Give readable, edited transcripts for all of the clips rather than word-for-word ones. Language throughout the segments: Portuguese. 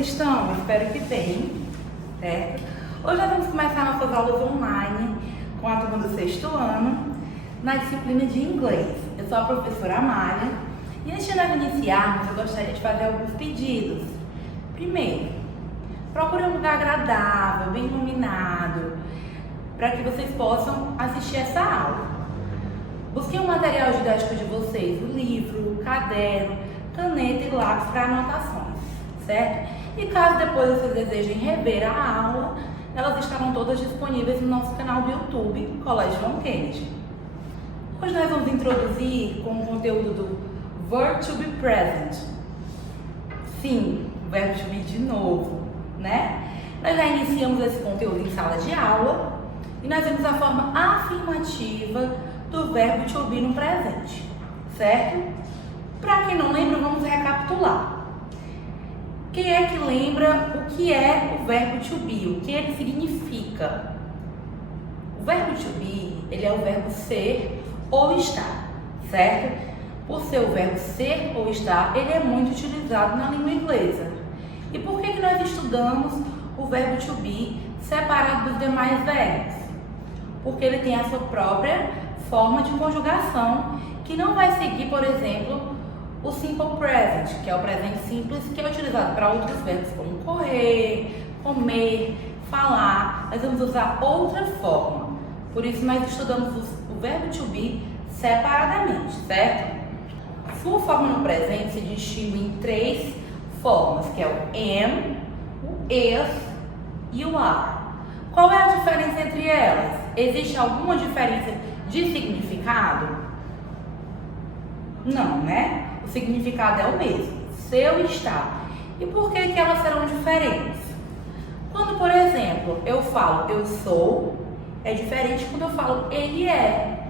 estão? Espero que bem, certo? Hoje nós vamos começar nossas aulas online com a turma do 6º ano na disciplina de inglês. Eu sou a professora Amália e antes de nós iniciarmos, eu gostaria de fazer alguns pedidos. Primeiro, procure um lugar agradável, bem iluminado, para que vocês possam assistir essa aula. Busquem o material didático de vocês, o livro, o caderno, caneta e lápis para anotações, certo? E caso depois vocês desejem rever a aula, elas estarão todas disponíveis no nosso canal do YouTube, Colégio João Kennedy. Hoje nós vamos introduzir com o conteúdo do verb to be present. Sim, o verbo to be de novo, né? Nós já iniciamos esse conteúdo em sala de aula e nós vemos a forma afirmativa do verbo to be no presente, certo? Para quem não lembra, vamos recapitular. Quem é que lembra o que é o verbo to be, o que ele significa? O verbo to be, ele é o verbo ser ou estar, certo? Por ser o verbo ser ou estar, ele é muito utilizado na língua inglesa. E por que nós estudamos o verbo to be separado dos demais verbos? Porque ele tem a sua própria forma de conjugação, que não vai seguir, por exemplo, o simple present, que é o presente simples, que é utilizado para outros verbos como correr, comer, falar. Nós vamos usar outra forma. Por isso nós estudamos o verbo to be separadamente, certo? Sua forma no presente se distingue em 3 formas, que é o am, o is e o are. Qual é a diferença entre elas? Existe alguma diferença de significado? Não, né? O significado é o mesmo, seu estar. E por que elas serão diferentes? Quando, por exemplo, eu falo eu sou, é diferente quando eu falo ele é.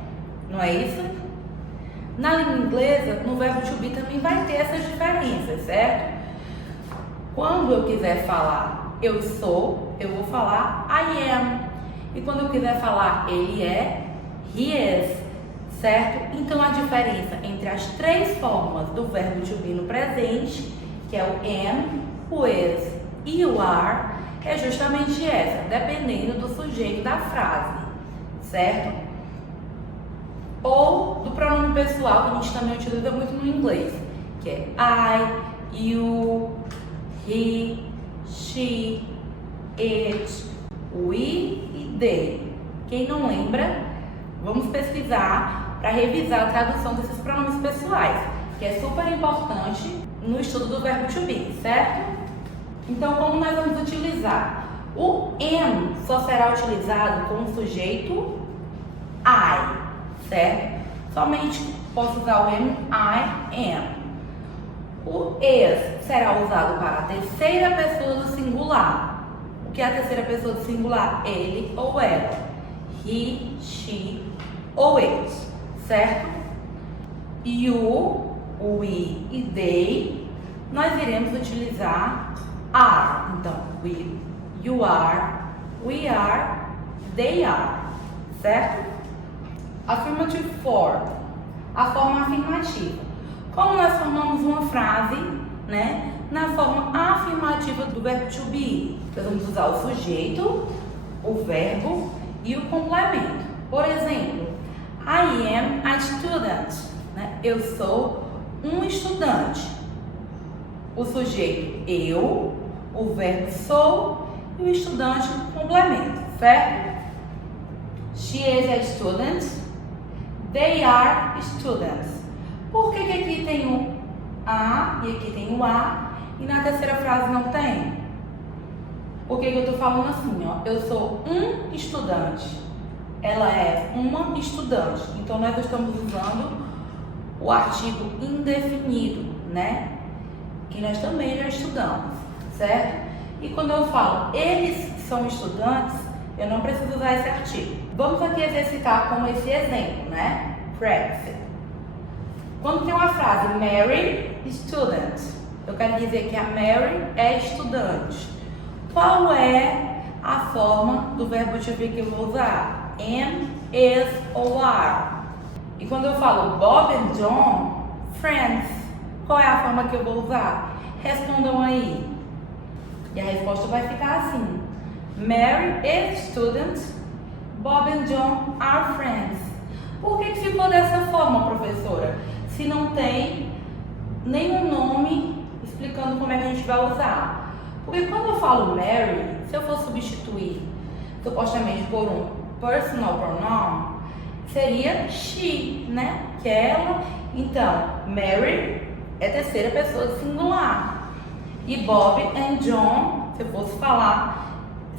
Não é isso? Na língua inglesa, no verbo to be também vai ter essas diferenças, certo? Quando eu quiser falar eu sou, eu vou falar I am. E quando eu quiser falar ele é, he is, certo? Então a diferença entre as 3 formas do verbo to be no presente, que é o am, o is e o are, é justamente essa, dependendo do sujeito da frase, certo? Ou do pronome pessoal, que a gente também utiliza muito no inglês, que é I, you, he, she, it, we e they. Quem não lembra, vamos pesquisar para revisar a tradução desses pronomes pessoais, que é super importante no estudo do verbo to be, certo? Então, como nós vamos utilizar? O am só será utilizado com o sujeito I, certo? Somente posso usar o am, I am. O is será usado para a terceira pessoa do singular. O que é a terceira pessoa do singular? Ele ou ela. He, she ou it, certo? You, we e they, nós iremos utilizar are. Então, you are, we are, they are, certo? Affirmative form, a forma afirmativa. Como nós formamos uma frase, né, na forma afirmativa do verbo to be? Nós vamos usar o sujeito, o verbo e o complemento. Por exemplo, I am a student, né? Eu sou um estudante. O sujeito eu, o verbo sou e o estudante complemento, certo? She is a student. They are students. Por que aqui tem o a e aqui tem o a e na terceira frase não tem? Por que eu estou falando assim, ó? Eu sou um estudante. Ela é uma estudante. Então, nós estamos usando o artigo indefinido, né? Que nós também já estudamos, certo? E quando eu falo eles são estudantes, eu não preciso usar esse artigo. Vamos aqui exercitar com esse exemplo, né? Practice. Quando tem uma frase Mary, student, eu quero dizer que a Mary é estudante. Qual é a forma do verbo to be que eu vou usar? Am, is ou are. E quando eu falo Bob and John, friends, qual é a forma que eu vou usar? Respondam aí. E a resposta vai ficar assim: Mary is student, Bob and John are friends. Por que ficou dessa forma, professora? Se não tem nenhum nome explicando como é que a gente vai usar. Porque quando eu falo Mary, se eu for substituir supostamente por um personal pronoun, seria she, né? Que é ela. Então, Mary é terceira pessoa de singular. E Bob and John, se eu fosse falar,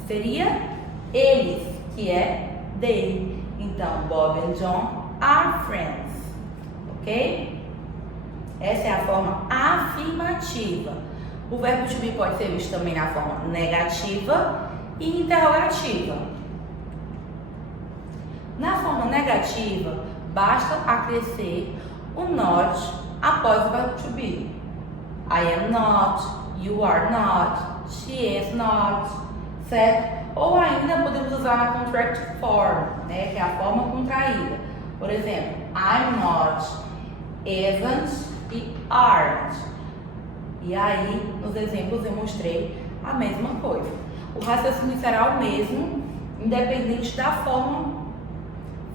seria eles, que é they. Então, Bob and John are friends. Ok? Essa é a forma afirmativa. O verbo to be pode ser visto também na forma negativa e interrogativa. Na forma negativa, basta acrescer o not após o verbo to be. I am not, you are not, she is not, certo? Ou ainda podemos usar a contract form, né, que é a forma contraída. Por exemplo, I'm not, isn't e aren't. E aí, nos exemplos eu mostrei a mesma coisa. O raciocínio será o mesmo, independente da forma,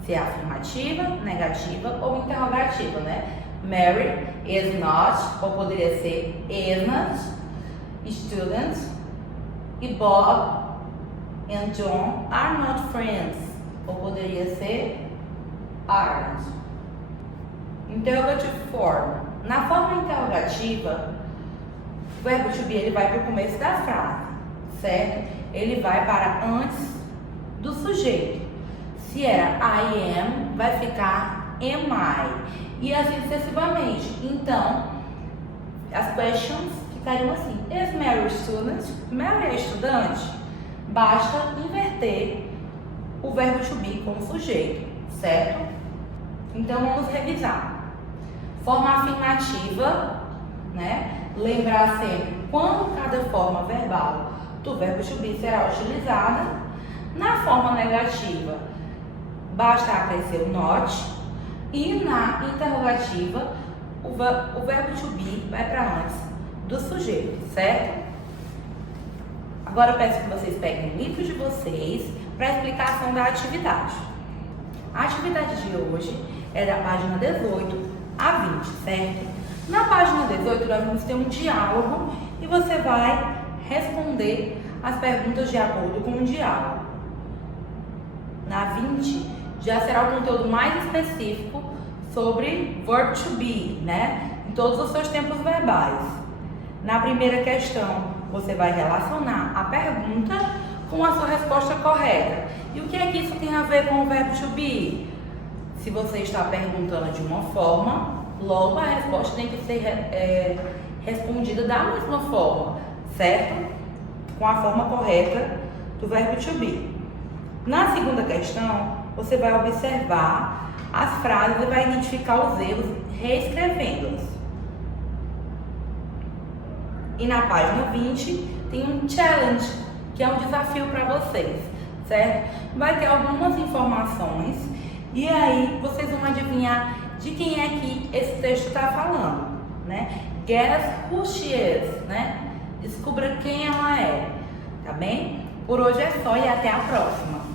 se é afirmativa, negativa ou interrogativa, né? Mary is not, ou poderia ser isn't, student, e Bob and John are not friends, ou poderia ser aren't. Interrogative form. Na forma interrogativa, o verbo to be ele vai para o começo da frase, certo? Ele vai para antes do sujeito. Se era I am, vai ficar am I. E assim sucessivamente. Então, as questions ficariam assim: Is Mary a student? Mary é estudante? Basta inverter o verbo to be como sujeito, certo? Então, vamos revisar. Forma afirmativa, né? Lembrar sempre quando cada forma verbal do verbo to be será utilizada. Na forma negativa, basta acrescer o not. E na interrogativa, o verbo to be vai para antes do sujeito, certo? Agora eu peço que vocês peguem o livro de vocês para a explicação da atividade. A atividade de hoje é da página 18 a 20, certo? Na página 18 nós vamos ter um diálogo e você vai responder as perguntas de acordo com o diálogo. Na 20 já será o conteúdo mais específico sobre verb to be, né? Em todos os seus tempos verbais. Na primeira questão, você vai relacionar a pergunta com a sua resposta correta. E o que é que isso tem a ver com o verbo to be? Se você está perguntando de uma forma, logo a resposta tem que ser respondida da mesma forma, certo? Com a forma correta do verbo to be. Na segunda questão, você vai observar as frases e vai identificar os erros reescrevendo-os. E na página 20 tem um challenge, que é um desafio para vocês, certo? Vai ter algumas informações e aí vocês vão adivinhar de quem é que esse texto está falando, né? Guess who she is, né? Descubra quem ela é, tá bem? Por hoje é só e até a próxima.